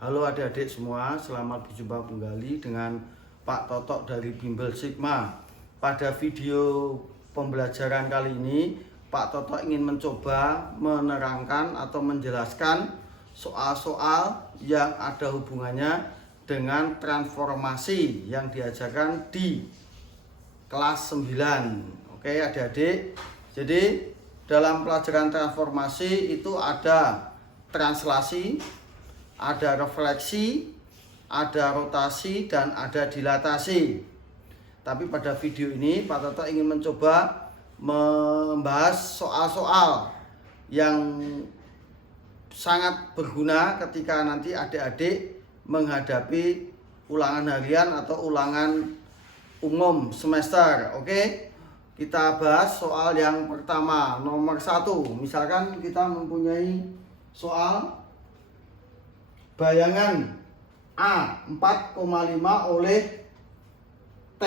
Halo adik-adik semua, selamat berjumpa kembali dengan Pak Totok dari Bimbel Sigma. Pada video pembelajaran kali ini, Pak Totok ingin mencoba menerangkan atau menjelaskan soal-soal yang ada hubungannya dengan transformasi yang diajarkan di kelas 9. Oke adik-adik, jadi dalam pelajaran transformasi itu ada translasi, ada refleksi, ada rotasi, dan ada dilatasi. Tapi pada video ini Pak Toto ingin mencoba membahas soal-soal yang sangat berguna ketika nanti adik-adik menghadapi ulangan harian atau ulangan umum semester. Oke, kita bahas soal yang pertama, nomor 1. Misalkan kita mempunyai soal bayangan A 4,5 oleh T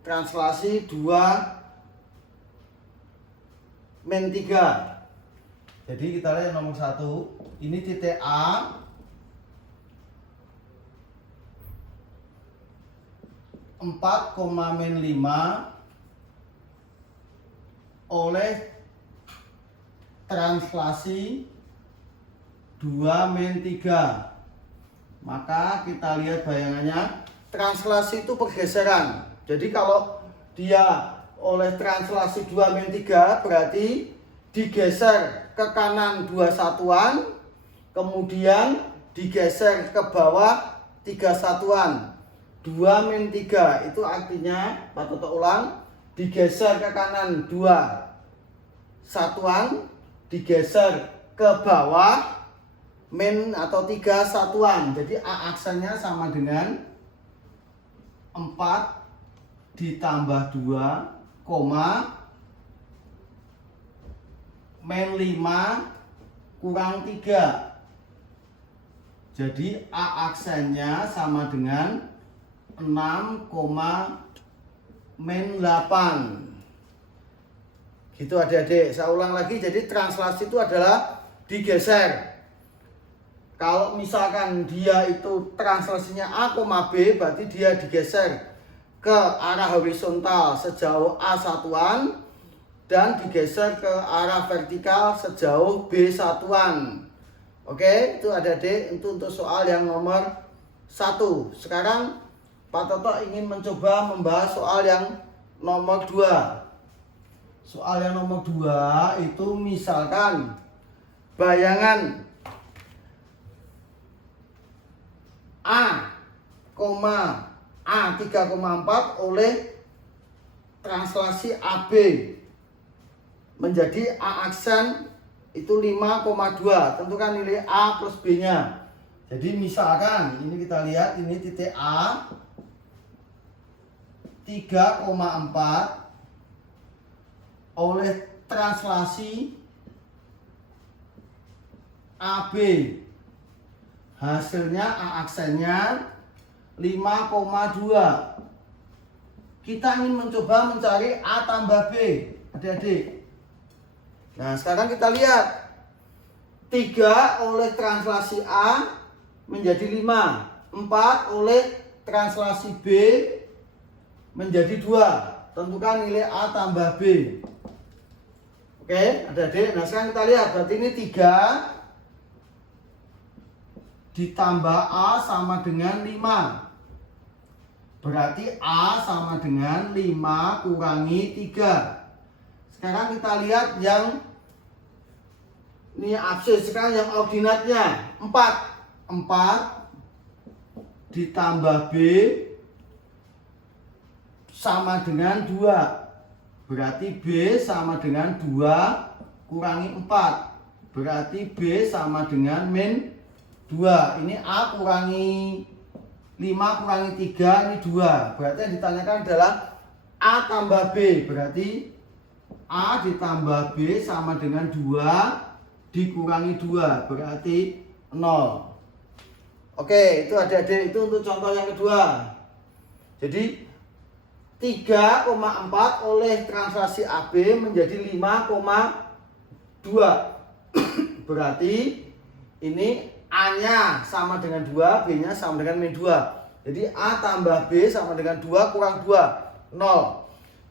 translasi 2-3. Jadi kita lihat nomor 1. Ini titik A, empat koma min 5 oleh translasi 2-3. Maka kita lihat bayangannya, translasi itu pergeseran. Jadi kalau dia oleh translasi 2-3 berarti digeser ke kanan 2 satuan, kemudian digeser ke bawah 3 satuan. 2-3 itu artinya, Pak Toto ulang, digeser ke kanan 2 satuan, digeser ke bawah min atau 3 satuan. Jadi A aksennya sama dengan 4 ditambah 2, min 5 kurang 3. Jadi A aksennya sama dengan 6, min 8. Gitu adik-adik. Saya ulang lagi, jadi translasi itu adalah digeser. Kalau misalkan dia itu translasinya A, B, berarti dia digeser ke arah horizontal sejauh A satuan dan digeser ke arah vertikal sejauh B satuan. Oke, itu adik-adik, itu untuk soal yang nomor 1. Sekarang Pak Toto ingin mencoba membahas soal yang nomor 2. Soal yang nomor 2 itu misalkan bayangan A, A 3,4 oleh translasi AB menjadi A aksen itu 5,2. Tentukan nilai A plus B nya. Jadi misalkan ini kita lihat, ini titik A 3,4 oleh translasi AB, hasilnya A aksennya 5,2. Kita ingin mencoba mencari A tambah B, adik-adik. Nah sekarang kita lihat, 3 oleh translasi A menjadi 5, 4 oleh translasi B menjadi 2. Tentukan nilai A tambah B. Oke adik-adik, nah sekarang kita lihat, berarti ini 3 ditambah A sama dengan 5. Berarti A sama dengan 5 kurangi 3. Sekarang kita lihat yang ini absis, sekarang yang ordinatnya 4. 4 ditambah B sama dengan 2. Berarti B sama dengan 2 kurangi 4. Berarti B sama dengan min 2. Ini A kurangi 5 kurangi 3, ini 2. Berarti yang ditanyakan adalah A tambah B. Berarti A ditambah B sama dengan 2 dikurangi 2. Berarti 0. Oke, itu adik-adik, itu untuk contoh yang kedua. Jadi 3,4 oleh translasi AB menjadi 5,2. Berarti ini A-nya sama dengan 2, B-nya sama dengan min 2. Jadi A tambah B sama dengan 2 kurang 2, 0.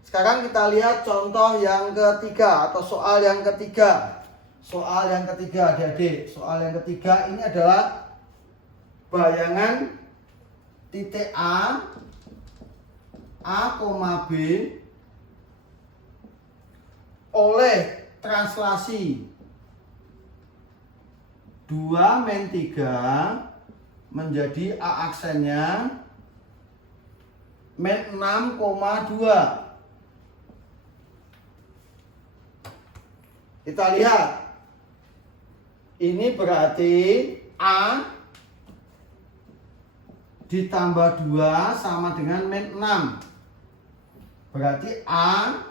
Sekarang kita lihat contoh yang ketiga atau soal yang ketiga. Soal yang ketiga adik-adik. Soal yang ketiga ini adalah bayangan titik A, B oleh translasi 2 min 3 menjadi A aksennya min 6,2. Kita lihat. Ini berarti A ditambah 2 sama dengan min 6. Berarti A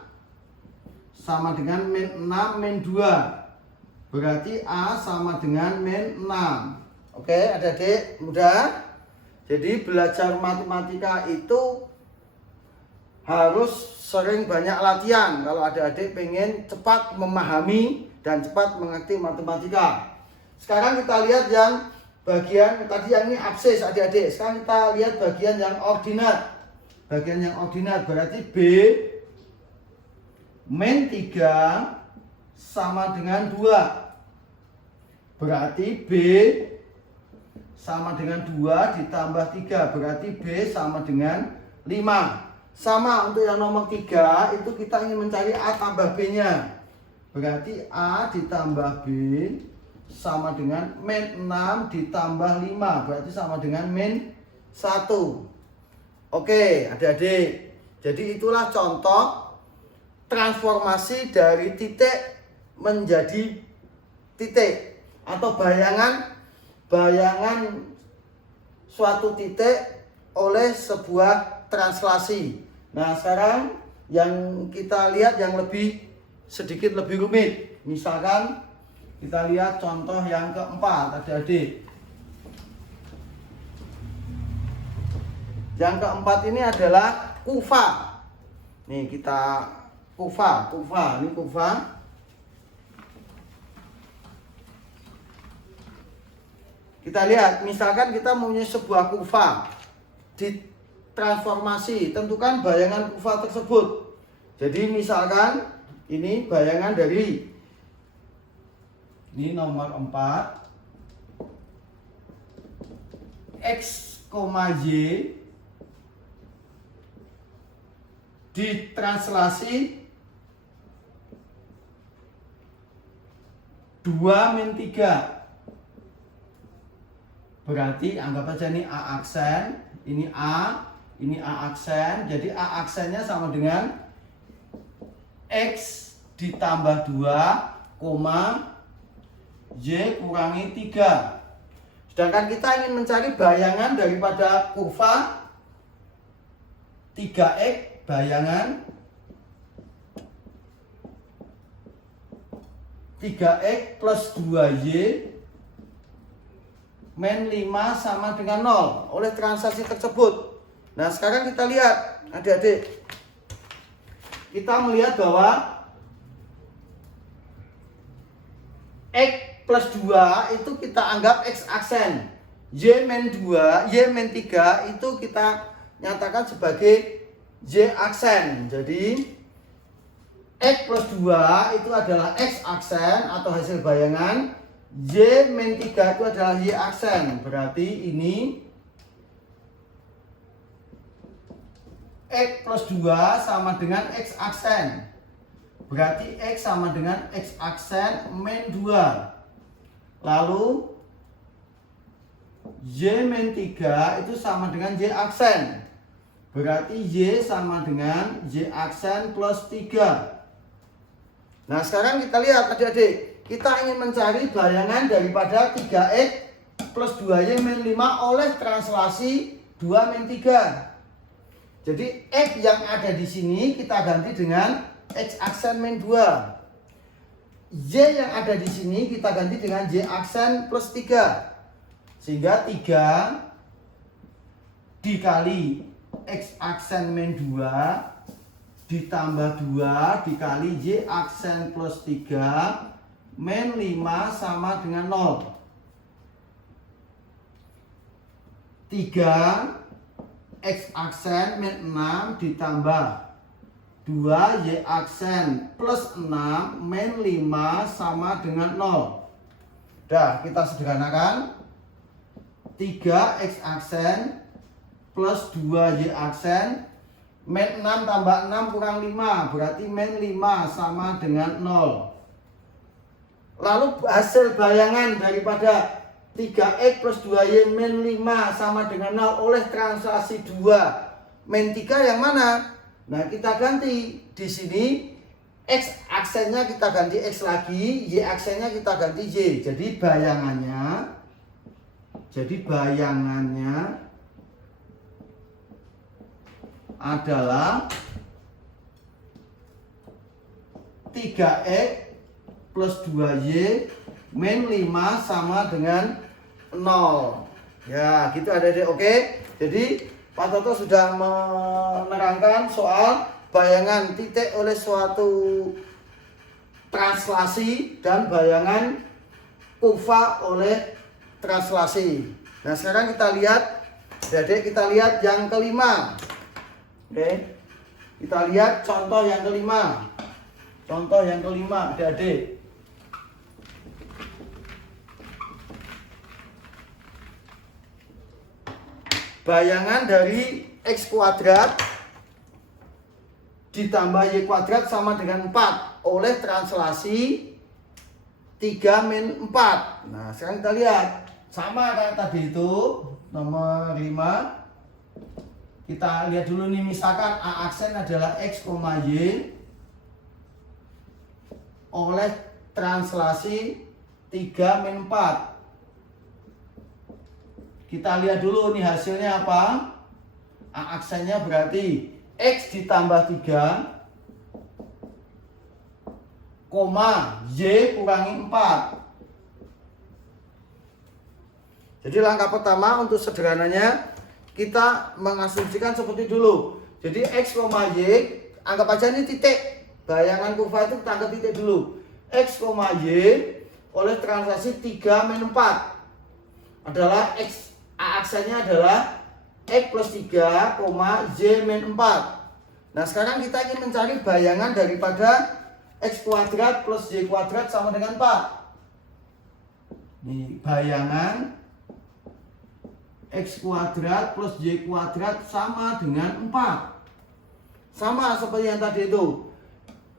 sama dengan min 6 min 2. Berarti A sama dengan min 6. Oke, adik-adik mudah. Jadi belajar matematika itu harus sering banyak latihan kalau adik-adik pengen cepat memahami dan cepat mengerti matematika. Sekarang kita lihat yang bagian tadi yang ini absis adik-adik. Sekarang kita lihat bagian yang ordinat. Bagian yang ordinat berarti B min 3 sama dengan 2. Berarti B sama dengan 2 ditambah 3. Berarti B sama dengan 5. Sama untuk yang nomor 3 itu kita ingin mencari A tambah B-nya. Berarti A ditambah B sama dengan min 6 ditambah 5. Berarti sama dengan min 1. Oke adik-adik. Jadi itulah contoh transformasi dari titik menjadi titik. Atau bayangan suatu titik oleh sebuah translasi. Nah sekarang yang kita lihat yang sedikit lebih rumit. Misalkan kita lihat contoh yang keempat adik-adik. Yang keempat ini adalah kufa. Nih kita kufa, ini kufa. Kita lihat, misalkan kita mempunyai sebuah kufa ditransformasi, tentukan bayangan kufa tersebut. Jadi misalkan ini bayangan dari ini nomor 4 X, Y ditranslasi 2 min 3. Berarti anggap aja ini A aksen, ini A aksen. Jadi A aksennya sama dengan X ditambah 2, Y kurangi 3. Sedangkan kita ingin mencari bayangan daripada kurva 3X, bayangan 3X plus 2Y min 5 sama dengan 0 oleh transaksi tersebut. Nah sekarang kita lihat adik-adik. Kita melihat bahwa X plus 2 itu kita anggap X aksen. Y min 2, Y min 3 itu kita nyatakan sebagai Y aksen. Jadi X plus 2 itu adalah X aksen atau hasil bayangan. Y min 3 itu adalah Y aksen. Berarti ini X plus 2 sama dengan X aksen. Berarti X sama dengan X aksen min 2. Lalu Y min 3 itu sama dengan Y aksen. Berarti Y sama dengan Y aksen plus 3. Nah sekarang kita lihat adik-adik. Kita ingin mencari bayangan daripada 3X plus 2Y min 5 oleh translasi 2 min 3. Jadi X yang ada di sini kita ganti dengan X aksen min 2. Y yang ada di sini kita ganti dengan Y aksen plus 3. Sehingga 3 dikali X aksen min 2 ditambah 2 dikali Y aksen plus 3 min 5 sama dengan 0. 3 X aksen min 6 ditambah 2 Y aksen plus 6 min 5 sama dengan 0. Dah, kita sederhanakan. 3 X aksen plus 2 Y aksen min 6 tambah 6 kurang 5 berarti min 5 sama dengan 0. Lalu hasil bayangan daripada 3X plus 2Y min 5 sama dengan 0 oleh translasi 2 min 3 yang mana? Nah, kita ganti. Di sini X aksennya kita ganti X lagi, Y aksennya kita ganti Y. Jadi bayangannya adalah 3X plus 2Y min 5 sama dengan 0. Ya, gitu adik-adik. Oke. Jadi Pak Toto sudah menerangkan soal bayangan titik oleh suatu translasi dan bayangan kurva oleh translasi. Nah, sekarang kita lihat, adik-adik, kita lihat yang kelima. Oke. Kita lihat contoh yang kelima. Contoh yang kelima, adik-adik. Bayangan dari X kuadrat ditambah Y kuadrat sama dengan 4 oleh translasi 3 min 4. Nah, sekarang kita lihat. Sama kayak tadi itu, nomor 5. Kita lihat dulu nih, misalkan A aksen adalah X, Y oleh translasi 3 min 4. Kita lihat dulu nih hasilnya apa. A aksennya berarti X ditambah 3, Y kurangi 4. Jadi langkah pertama untuk sederhananya kita mengasumsikan seperti dulu. Jadi X, Y, anggap aja ini titik. Bayangan kurva itu kita anggap titik dulu. X, Y oleh translasi 3 min 4 adalah X. A aksennya adalah X plus 3, Y min 4. Nah, sekarang kita ingin mencari bayangan daripada X kuadrat plus Y kuadrat sama dengan 4. Nih, bayangan X kuadrat plus Y kuadrat sama dengan 4. Sama seperti yang tadi itu.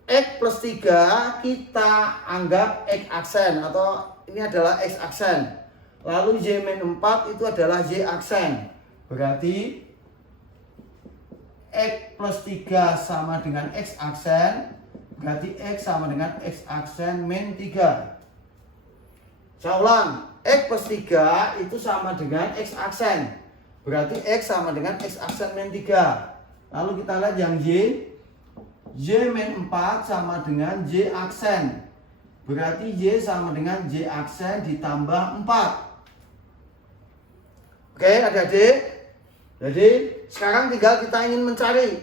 X plus 3 kita anggap X aksen, atau ini adalah X aksen. Lalu Y min 4 itu adalah Y aksen. Berarti X plus 3 sama dengan X aksen. Berarti X sama dengan X aksen min 3. Saya ulang. X plus 3 itu sama dengan X aksen. Berarti X sama dengan X aksen min 3. Lalu kita lihat yang Y. Y min 4 sama dengan Y aksen. Berarti Y sama dengan Y aksen ditambah 4. Oke, adik-adik. Jadi sekarang tinggal kita ingin mencari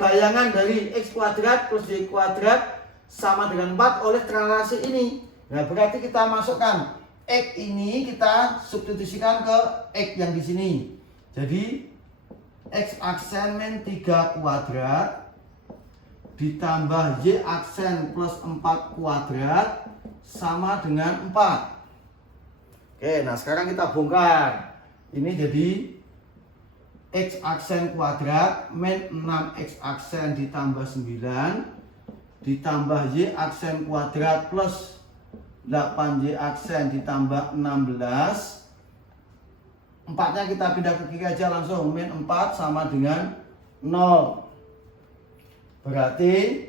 bayangan dari X kuadrat plus Y kuadrat sama dengan 4 oleh translasi ini. Nah, berarti kita masukkan X ini, kita substitusikan ke X yang di sini. Jadi X aksen min 3 kuadrat ditambah Y aksen plus 4 kuadrat sama dengan 4. Oke, nah sekarang kita bongkar. Ini jadi X aksen kuadrat min 6X aksen ditambah 9 ditambah Y aksen kuadrat plus 8Y aksen ditambah 16. 4-nya kita pindah ke kiri aja langsung. Min 4 sama dengan 0. Berarti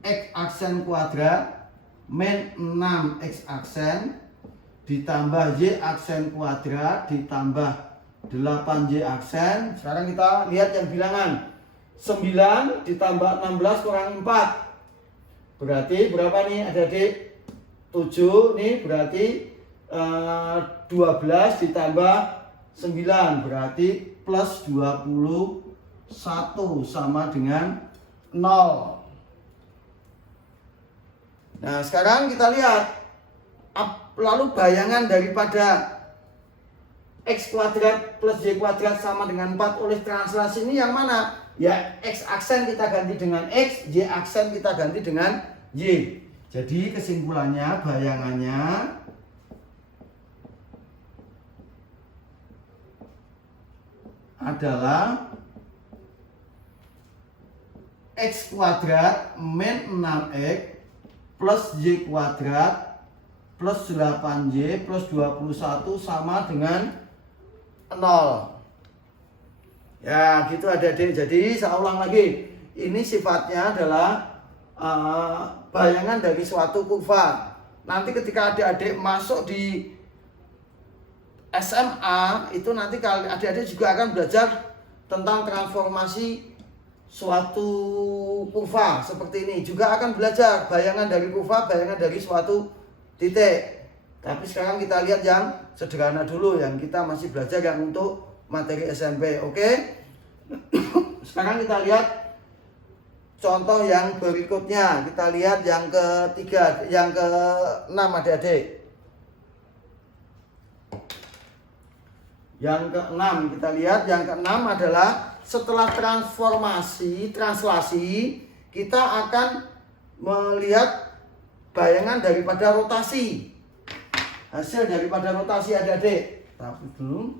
X aksen kuadrat min 6X aksen ditambah Y aksen kuadrat ditambah 8Y aksen. Sekarang kita lihat yang bilangan. 9 ditambah 16 kurang 4. Berarti berapa nih adik-adik? 7 nih berarti 12 ditambah 9 berarti plus 21 sama dengan 0. Nah, sekarang kita lihat lalu bayangan daripada X kuadrat plus Y kuadrat sama dengan 4 oleh translasi ini yang mana? Ya X aksen kita ganti dengan X, Y aksen kita ganti dengan Y. Jadi kesimpulannya, bayangannya adalah X kuadrat min 6X plus Y kuadrat plus 8Y plus 21 sama dengan 0. Ya gitu adik-adik. Jadi saya ulang lagi, ini sifatnya adalah bayangan dari suatu kurva. Nanti ketika adik-adik masuk di SMA itu nanti adik-adik juga akan belajar tentang transformasi suatu kurva seperti ini. Juga akan belajar bayangan dari kurva, bayangan dari suatu titik. Tapi sekarang kita lihat yang sederhana dulu, yang kita masih belajar yang untuk materi SMP. Oke. Sekarang kita lihat contoh yang berikutnya. Kita lihat yang ketiga, yang ke-6 adik-adik. Yang ke-6 kita lihat, yang ke-6 adalah setelah translasi kita akan melihat bayangan daripada rotasi. Hasil daripada rotasi adik-adik. Tapi dulu.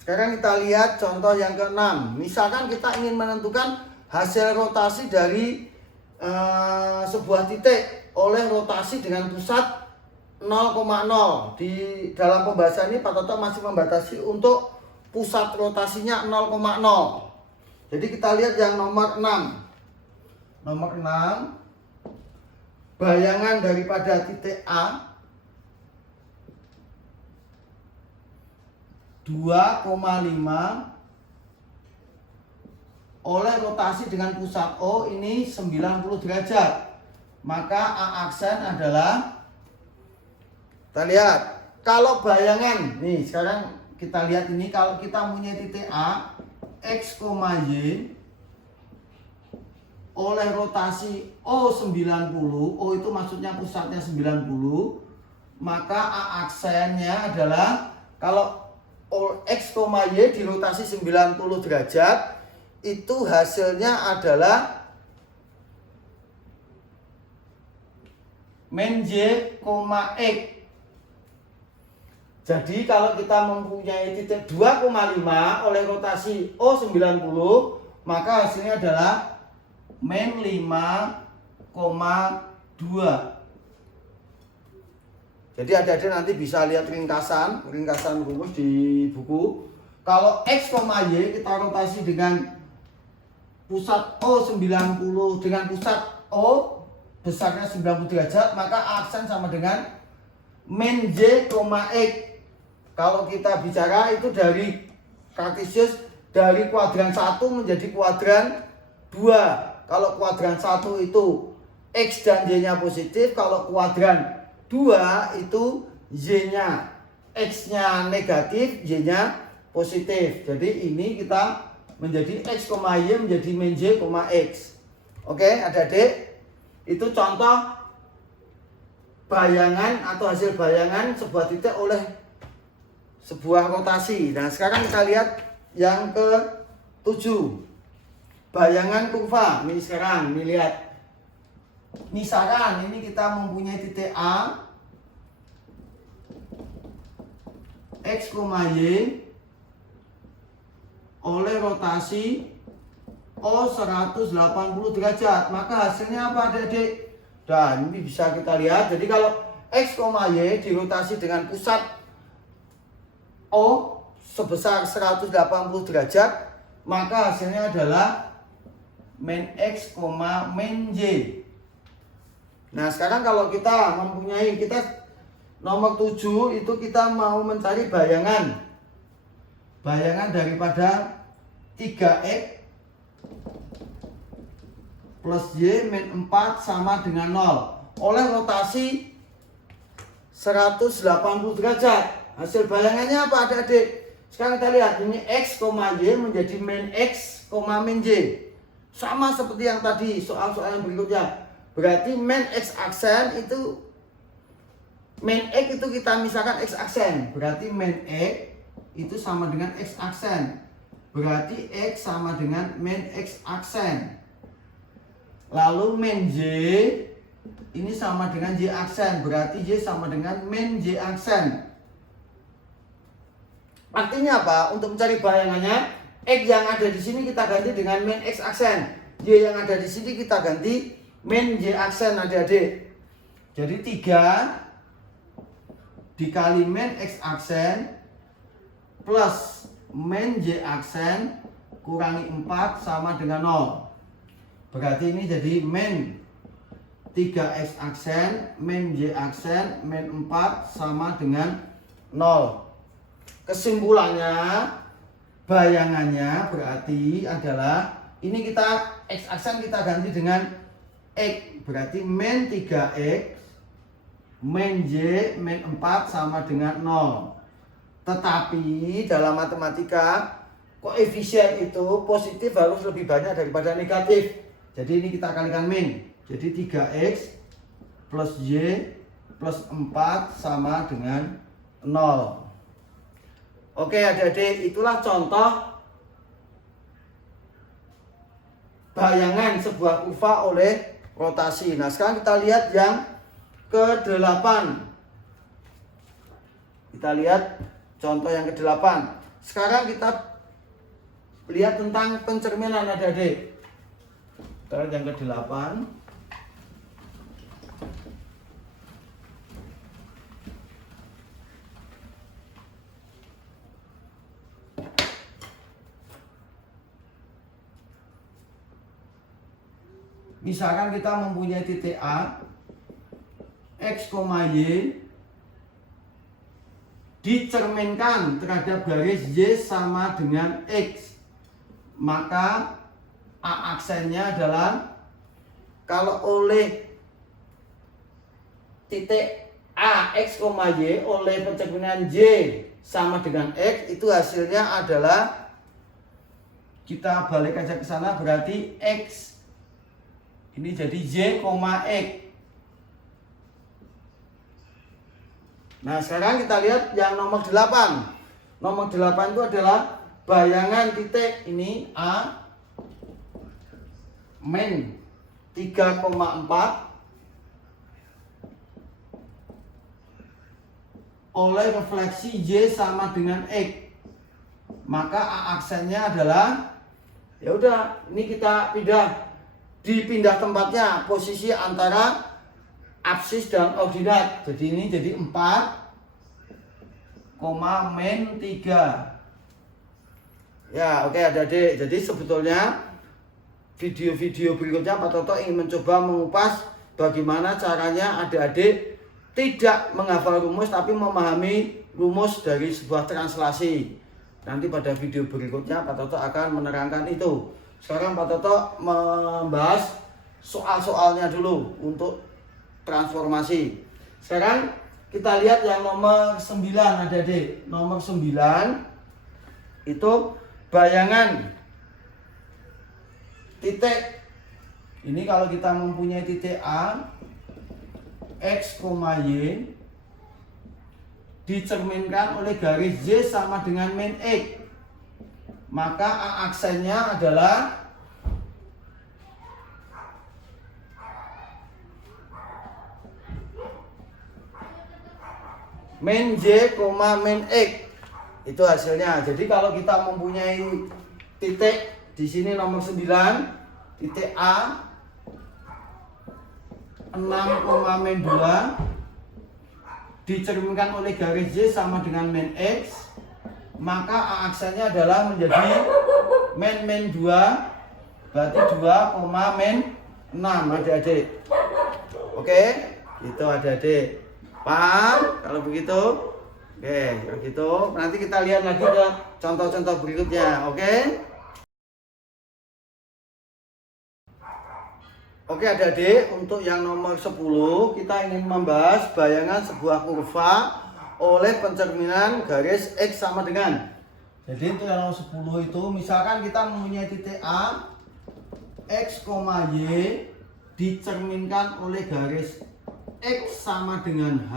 Sekarang kita lihat contoh yang ke-6. Misalkan kita ingin menentukan hasil rotasi dari sebuah titik oleh rotasi dengan pusat 0,0. Di dalam pembahasan ini Pak Toto masih membatasi untuk pusat rotasinya 0,0. Jadi kita lihat yang nomor 6. Nomor 6, bayangan daripada titik A 2,5 oleh rotasi dengan pusat O ini 90 derajat. Maka A aksen adalah, kita lihat kalau bayangan nih, sekarang kita lihat ini, kalau kita punya titik A X, Y oleh rotasi O 90, O itu maksudnya pusatnya 90, maka A aksennya adalah kalau X, Y dirotasi 90 derajat, itu hasilnya adalah min Y, X. Jadi kalau kita mempunyai titik 2,5 oleh rotasi O 90, maka hasilnya adalah min 5,2. Jadi adik-adik nanti bisa lihat ringkasan rumus di buku. Kalau X, Y kita rotasi dengan pusat O 90 dengan pusat O besarnya 90 derajat, maka aksen sama dengan min Y, X. Kalau kita bicara itu dari Kartesius, dari kuadran 1 menjadi kuadran 2. Kalau kuadran 1 itu X dan Y-nya positif, kalau kuadran 2 itu Y-nya, X-nya negatif, Y-nya positif. Jadi ini kita menjadi X, Y menjadi min Y, X. Oke adik-adik, itu contoh bayangan atau hasil bayangan sebuah titik oleh sebuah rotasi. Nah sekarang kita lihat yang ke-7, bayangan kurva. Ini sekarang, ini lihat. Misalkan ini kita mempunyai titik A X, Y oleh rotasi O 180 derajat, maka hasilnya apa adik-adik? Dan ini bisa kita lihat. Jadi kalau X, Y dirotasi dengan pusat O sebesar 180 derajat, maka hasilnya adalah min X, min Y. Nah sekarang kalau kita mempunyai, kita nomor 7 itu kita mau mencari bayangan daripada 3X plus Y min 4 sama dengan 0 oleh rotasi 180 derajat. Hasil bayangannya apa adik-adik? Sekarang kita lihat ini X, Y menjadi min X, min Y. Sama seperti yang tadi soal-soal yang berikutnya. Berarti min X aksen itu min X itu kita misalkan X aksen. Berarti min X itu sama dengan X aksen. Berarti X sama dengan min X aksen. Lalu min Y ini sama dengan Y aksen. Berarti Y sama dengan min Y aksen. Artinya apa? Untuk mencari bayangannya, X yang ada di sini kita ganti dengan min X aksen. Y yang ada di sini kita ganti min Y aksen, adik-adik. Jadi 3 dikali min X aksen plus min Y aksen kurangi 4 sama dengan 0. Berarti ini jadi min 3X aksen min Y aksen min 4 sama dengan 0. Kesimpulannya, bayangannya berarti adalah ini kita X aksen kita ganti dengan X. Berarti min 3X min Y min 4 sama dengan 0. Tetapi dalam matematika koefisien itu positif harus lebih banyak daripada negatif. Jadi ini kita kalikan min. Jadi 3X plus Y plus 4 sama dengan 0. Oke adik-adik, itulah contoh bayangan sebuah kurva oleh rotasi. Nah sekarang kita lihat yang ke-8. Kita lihat contoh yang ke-8. Sekarang kita lihat tentang pencerminan adik-adik. Kita lihat yang ke-8. Misalkan kita mempunyai titik A, X, Y dicerminkan terhadap garis Y sama dengan X. Maka A aksennya adalah, kalau oleh titik A, X, Y oleh pencerminan Y sama dengan X, itu hasilnya adalah, kita balik aja ke sana, berarti X ini jadi Y, X. Nah sekarang kita lihat yang nomor 8. Nomor 8 itu adalah bayangan titik ini A min 3,4 oleh refleksi Y sama dengan X. Maka A aksennya adalah, ya udah, ini kita dipindah tempatnya, posisi antara absis dan ordinat. Jadi ini jadi 4, min 3. Ya oke adik-adik. Jadi sebetulnya video-video berikutnya Pak Toto ingin mencoba mengupas bagaimana caranya adik-adik tidak menghafal rumus tapi memahami rumus dari sebuah translasi. Nanti pada video berikutnya Pak Toto akan menerangkan itu. Sekarang Pak Toto membahas soal-soalnya dulu untuk transformasi. Sekarang kita lihat yang nomor 9 adik-adik. Nomor 9 itu bayangan titik. Ini kalau kita mempunyai titik A, X, Y dicerminkan oleh garis Y sama dengan min X. Maka A aksennya adalah min Y, min X. Itu hasilnya. Jadi kalau kita mempunyai titik di sini nomor 9, titik A 6, min 2 dicerminkan oleh garis Y sama dengan min X. Maka A aksennya adalah menjadi min 2, berarti 2, min 6 adik-adik. Oke, itu adik-adik. Paham? Kalau begitu? Oke, kalau gitu nanti kita lihat lagi ke contoh-contoh berikutnya. Oke? Oke adik-adik, untuk yang nomor 10 kita ingin membahas bayangan sebuah kurva oleh pencerminan garis X sama dengan Jadi untuk yang nomor 10 itu misalkan kita mempunyai titik A, X, Y dicerminkan oleh garis X sama dengan H,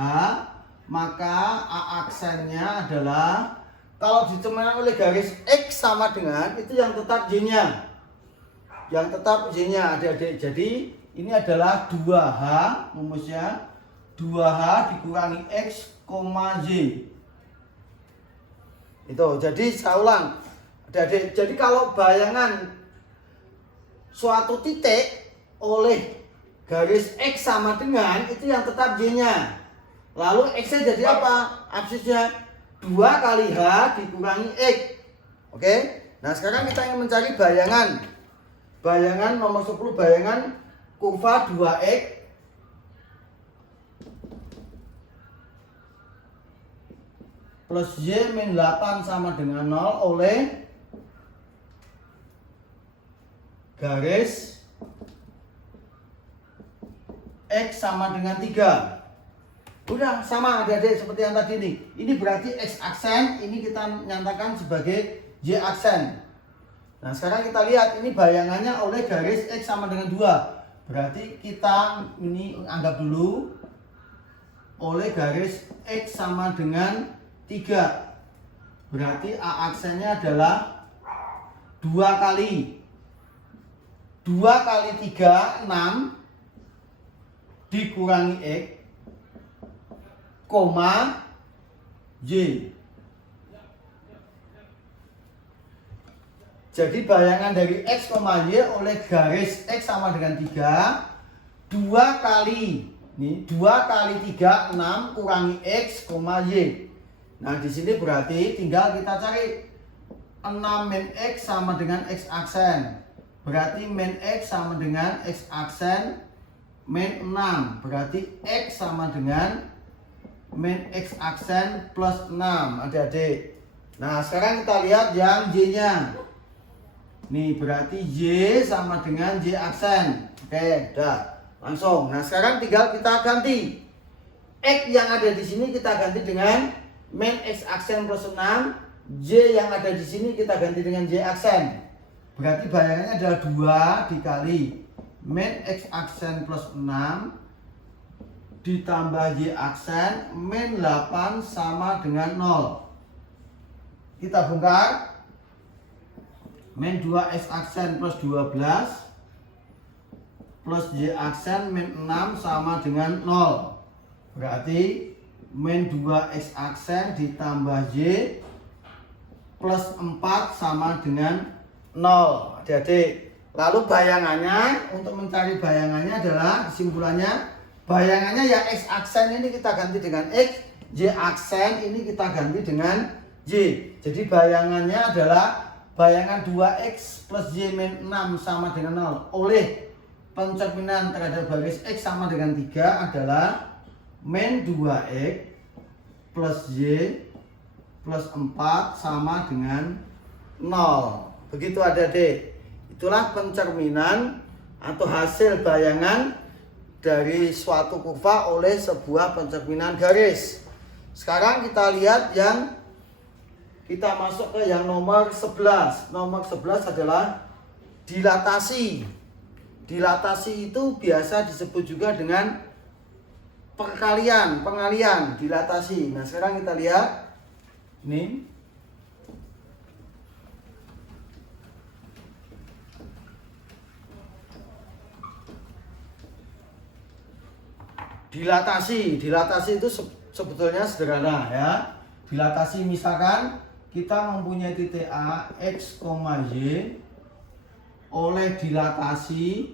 maka A aksennya adalah, kalau dicerminkan oleh garis X sama dengan, itu yang tetap Y-nya. Yang tetap Y-nya adik-adik. Jadi ini adalah 2H rumusnya. 2H dikurangi X, Y. Itu. Jadi saya ulang. Adik-adik. Jadi kalau bayangan suatu titik oleh garis X sama dengan, itu yang tetap Y-nya. Lalu X-nya jadi apa? Absisnya 2 kali H dikurangi X. Oke? Nah, sekarang kita ingin mencari bayangan. Bayangan nomor 10, bayangan kurva 2X plus Y min 8 sama dengan 0 oleh garis X sama dengan 3. Udah sama adik-adik seperti yang tadi nih. Ini berarti X aksen, ini kita nyatakan sebagai Y aksen. Nah, sekarang kita lihat ini bayangannya oleh garis X sama dengan 2. Berarti kita ini anggap dulu oleh garis X sama dengan 3. Berarti A aksennya adalah 2 kali 2 kali 3, 6 dikurangi X, koma Y. Jadi bayangan dari X, Y oleh garis X sama dengan 3, 2 kali, nih 2 kali 3, 6 kurangi X, Y. Nah, di sini berarti tinggal kita cari 6 min X sama dengan X aksen. Berarti min X sama dengan X aksen min 6. Berarti X sama dengan min X aksen plus 6 adik-adik. Nah, sekarang kita lihat yang Y-nya. Nih, berarti Y sama dengan Y aksen. Oke, udah. Langsung. Nah, sekarang tinggal kita ganti. X yang ada di sini kita ganti dengan min X aksen plus 6. Y yang ada di sini kita ganti dengan Y aksen. Berarti bayangannya adalah 2 dikali min X aksen plus 6 ditambah Y aksen min 8 sama dengan 0. Kita bongkar. Min 2X aksen plus 12 plus Y aksen min 6 sama dengan 0. Berarti min 2X aksen ditambah Y plus 4 sama dengan 0. Adik-adik. Lalu bayangannya, untuk mencari bayangannya adalah kesimpulannya, bayangannya ya X aksen ini kita ganti dengan X, Y aksen ini kita ganti dengan Y. Jadi bayangannya adalah bayangan 2X plus Y min 6 sama dengan 0 oleh pencerminan terhadap garis X sama dengan 3 adalah min 2X plus Y plus 4 sama dengan 0. Begitu adik-adik. Itulah pencerminan atau hasil bayangan dari suatu kurva oleh sebuah pencerminan garis. Sekarang kita lihat yang kita masuk ke yang nomor 11. Nomor 11 adalah dilatasi. Dilatasi itu biasa disebut juga dengan pengalian, dilatasi. Nah, sekarang kita lihat ini. Dilatasi itu sebetulnya sederhana ya. Dilatasi misalkan kita mempunyai titik A, X, Y oleh dilatasi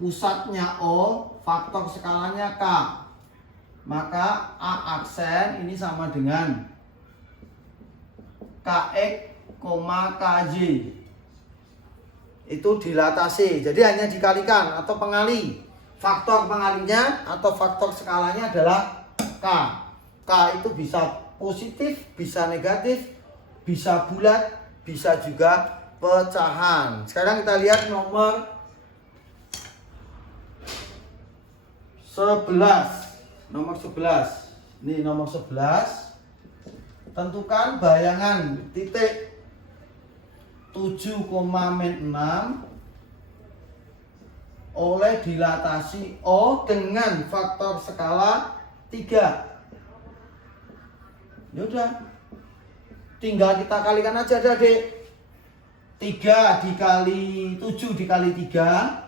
pusatnya O, faktor skalanya K. Maka A aksen ini sama dengan KX, KJ. Itu dilatasi. Jadi hanya dikalikan atau pengali. Faktor pengalinya atau faktor skalanya adalah K. K itu bisa positif, bisa negatif, bisa bulat, bisa juga pecahan. Sekarang kita lihat nomor 11. Nomor 11. Ini nomor 11. tentukan bayangan titik 7, min 6 oleh dilatasi O dengan faktor skala 3. Yaudah, tinggal kita kalikan aja adik. 3 dikali 7 dikali 3,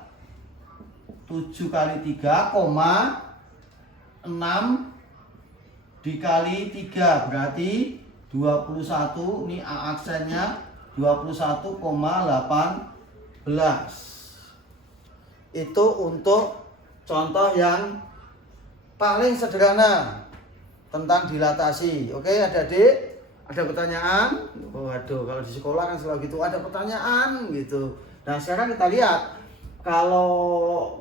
7 kali 3, 6 dikali 3 berarti 21. Ini A aksennya 21,18. Itu untuk contoh yang paling sederhana tentang dilatasi. Oke, adik-adik, ada pertanyaan? Oh, waduh, kalau di sekolah kan selalu gitu, ada pertanyaan gitu. Nah, sekarang kita lihat, kalau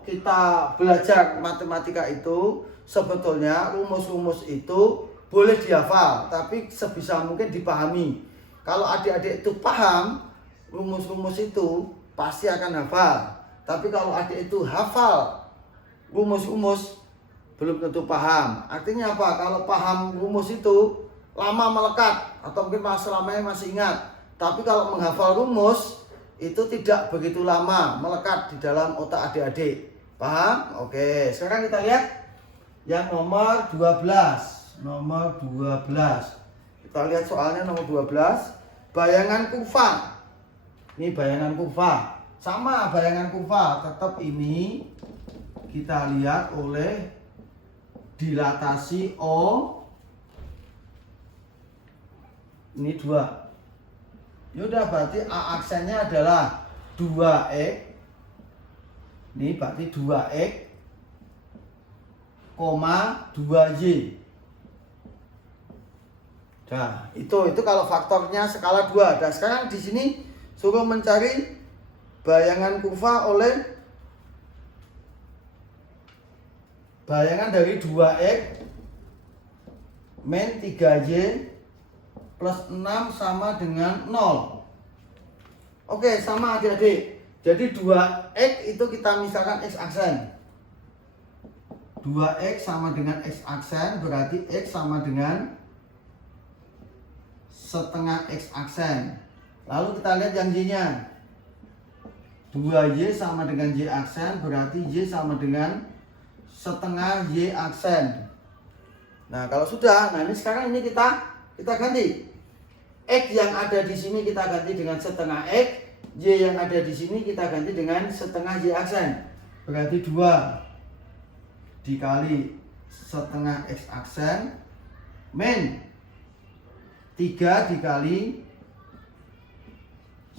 kita belajar matematika itu sebetulnya rumus-rumus itu boleh dihafal, tapi sebisa mungkin dipahami. Kalau adik-adik itu paham rumus-rumus itu, pasti akan hafal. Tapi kalau adik itu hafal rumus-rumus, belum tentu paham. Artinya apa? Kalau paham rumus itu lama melekat, atau mungkin selamanya masih ingat. Tapi kalau menghafal rumus itu tidak begitu lama melekat di dalam otak adik-adik. Paham? Oke, sekarang kita lihat yang nomor 12. Nomor 12. Kita lihat soalnya nomor 12. Bayangan kurva. Ini bayangan kurva. Sama bayangan kurva, tetap ini kita lihat oleh dilatasi O. Ini 2. Yaudah, berarti A aksennya adalah 2x. Ini berarti 2x, 2y. Nah, itu kalau faktornya skala 2. Dan sekarang di sini suruh mencari bayangan kurva oleh bayangan dari 2x min 3y plus 6 sama dengan 0. Oke, sama adik-adik. Jadi 2x itu kita misalkan x aksen. 2x sama dengan x aksen, berarti x sama dengan setengah x aksen. Lalu kita lihat yang y-nya. 2y sama dengan y aksen, berarti y sama dengan setengah y aksen. Nah, kalau sudah, nah ini sekarang ini kita ganti. X yang ada di sini kita ganti dengan setengah x, y yang ada di sini kita ganti dengan setengah y aksen. Berarti 2 dikali setengah x aksen min 3 dikali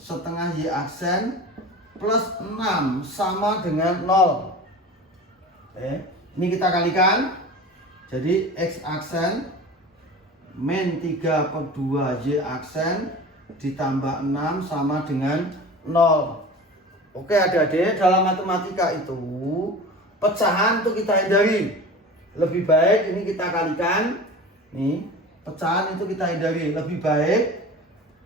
setengah y aksen plus 6 sama dengan 0. Ini kita kalikan. Jadi x aksen min 3/2 y aksen ditambah 6 sama dengan 0. Oke adik-adik, dalam matematika itu pecahan itu kita hindari. Lebih baik ini kita kalikan. Nih, pecahan itu kita hindari. Lebih baik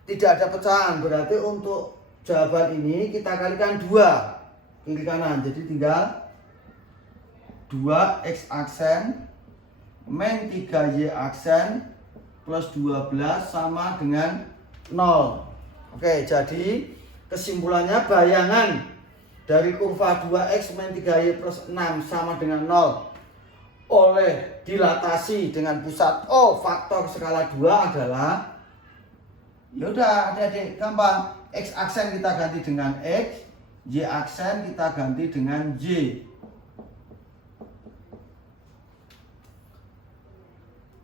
tidak ada pecahan. Berarti untuk jawaban ini kita kalikan 2 kiri kanan. Jadi tinggal 2x aksen min 3y aksen plus 12 sama dengan 0. Oke, jadi kesimpulannya bayangan dari kurva 2x min 3y plus 6 sama dengan 0 oleh dilatasi dengan pusat O faktor skala 2 adalah, yaudah adik-adik gampang, x aksen kita ganti dengan x, y aksen kita ganti dengan y.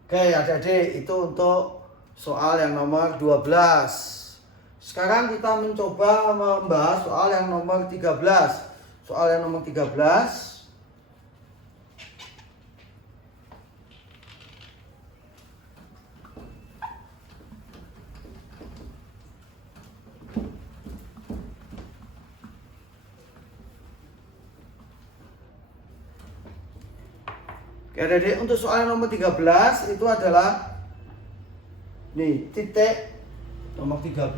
Oke adik-adik, itu untuk soal yang nomor 12. Sekarang kita mencoba membahas soal yang nomor 13. Soal yang nomor 13. Oke adik-adik, untuk soal yang nomor 13 itu adalah nih titik nomor 13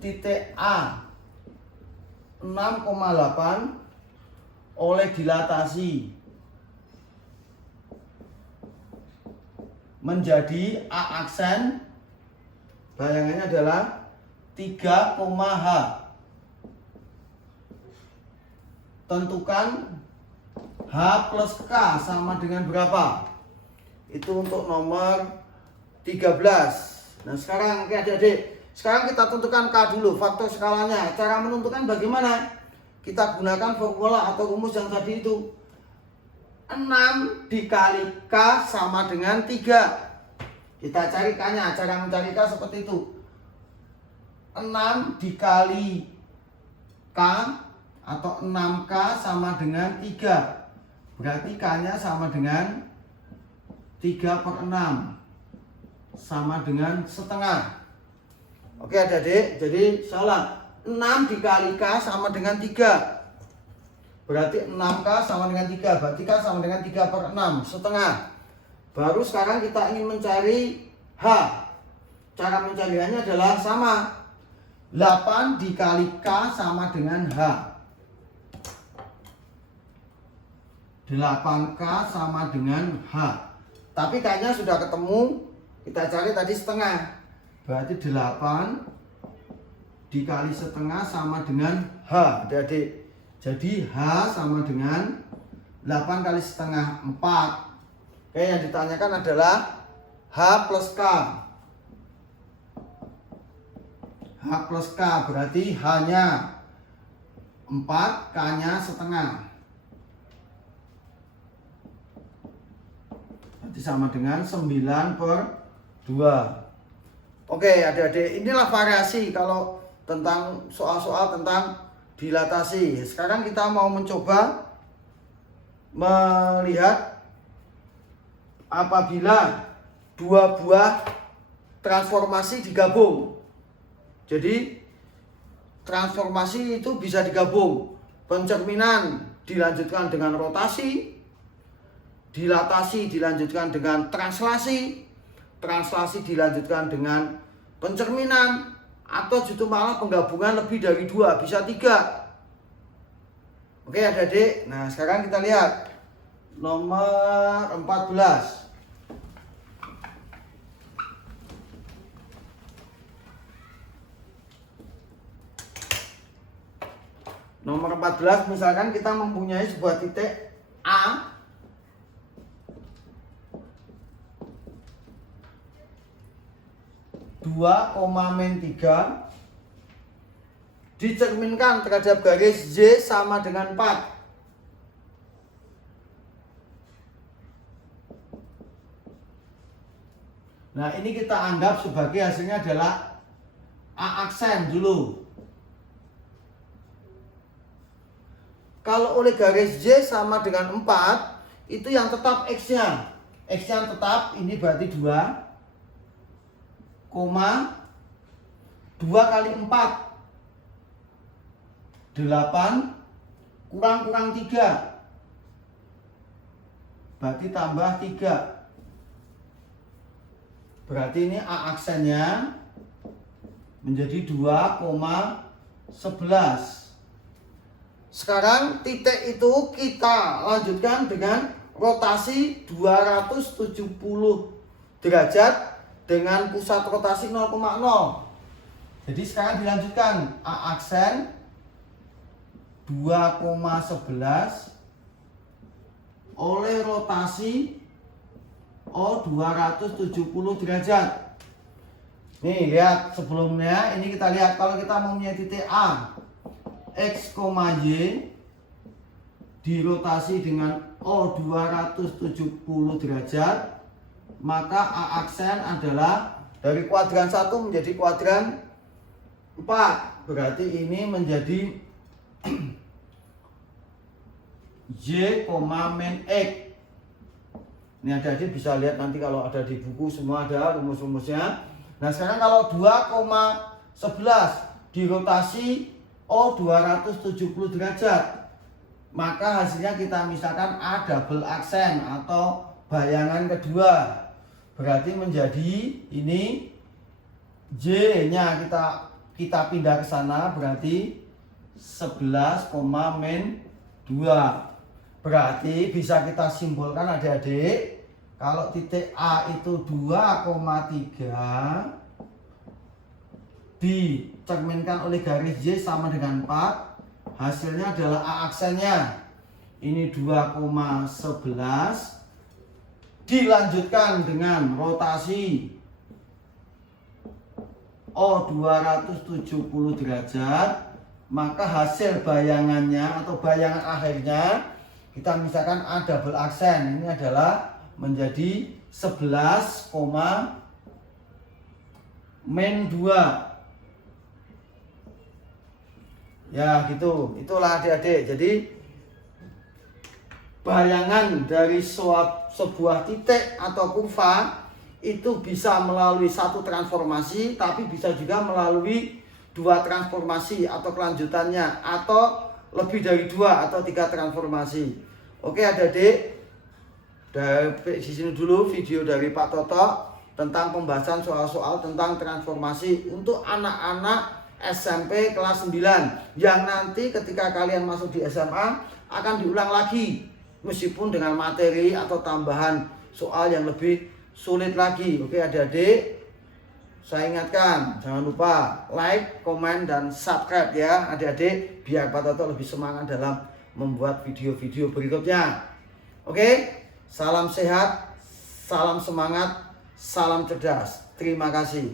titik A 6,8 oleh dilatasi menjadi A aksen, bayangannya adalah 3, H. Tentukan H plus K sama dengan berapa? Itu untuk nomor 13. Nah sekarang adik-adik, sekarang kita tentukan K dulu, faktor skalanya. Cara menentukan bagaimana? Kita gunakan formula atau rumus yang tadi itu. 6 dikali K sama dengan 3. Kita cari K-nya, cara mencari K seperti itu. 6 dikali K atau 6K sama dengan 3. Berarti K-nya sama dengan 3/6. Sama dengan setengah. Oke adik-adik, jadi salah. 6 dikali K sama dengan 3. Berarti 6K sama dengan 3. Berarti K sama dengan 3/6, setengah. Baru sekarang kita ingin mencari H. Cara mencarinya adalah sama. 8 dikali K sama dengan H. 8K sama dengan H. Tapi K-nya sudah ketemu. Kita cari tadi setengah. Berarti 8 dikali setengah sama dengan H. Adik-adik. Jadi H sama dengan 8 kali setengah 4. Oke, yang ditanyakan adalah H plus K. H plus K berarti H-nya 4, K-nya setengah. Berarti sama dengan 9/2. Oke adik-adik, inilah variasi kalau tentang soal-soal tentang dilatasi. Sekarang kita mau mencoba melihat apabila dua buah transformasi digabung. Jadi transformasi itu bisa digabung. Pencerminan dilanjutkan dengan rotasi, dilatasi dilanjutkan dengan translasi, translasi dilanjutkan dengan pencerminan, atau justru malah penggabungan lebih dari 2, bisa 3. Oke adik-adik, nah sekarang kita lihat nomor 14. Nomor 14 misalkan kita mempunyai sebuah titik A (2,-3) dicerminkan terhadap garis Z sama dengan 4. Nah ini kita anggap sebagai hasilnya adalah A aksen dulu. Kalau oleh garis Z sama dengan 4, itu yang tetap X-nya. X-nya tetap, ini berarti 2, 2 kali 4 8 kurang 3, berarti tambah 3. Berarti ini A aksennya menjadi 2,11. Sekarang titik itu kita lanjutkan dengan rotasi 270 derajat dengan pusat rotasi 0,0. Jadi sekarang dilanjutkan A aksen 2,11 oleh rotasi O 270 derajat. Nih lihat sebelumnya, ini kita lihat kalau kita mempunyai titik A X, Y dirotasi dengan O 270 derajat, maka A aksen adalah dari kuadran 1 menjadi kuadran 4. Berarti ini menjadi Y, min X. Ini adik-adik bisa lihat nanti kalau ada di buku, semua ada rumus-rumusnya. Nah sekarang kalau 2,11 dirotasi O 270 derajat, maka hasilnya kita misalkan A double aksen atau bayangan kedua. Berarti menjadi ini J nya kita pindah ke sana, berarti 11, min 2. Berarti bisa kita simpulkan adik-adik Kalau titik A itu 2,3 dicerminkan oleh garis Y sama dengan 4. Hasilnya adalah A aksennya ini 2,11 dilanjutkan dengan rotasi O 270 derajat, maka hasil bayangannya atau bayangan akhirnya kita misalkan A double aksen ini adalah menjadi 11, min 2. Ya gitu, itulah adik-adik. Jadi bayangan dari sebuah titik atau kurva itu bisa melalui satu transformasi, tapi bisa juga melalui dua transformasi atau kelanjutannya, atau lebih dari 2 atau 3 transformasi. Oke adik-adik, dari sini dulu video dari Pak Toto tentang pembahasan soal-soal tentang transformasi untuk anak-anak SMP kelas 9 yang nanti ketika kalian masuk di SMA akan diulang lagi, meskipun dengan materi atau tambahan soal yang lebih sulit lagi. Oke adik-adik, saya ingatkan jangan lupa like, komen, dan subscribe ya adik-adik, biar Pak Toto lebih semangat dalam membuat video-video berikutnya. Oke, salam sehat, salam semangat, salam cerdas. Terima kasih.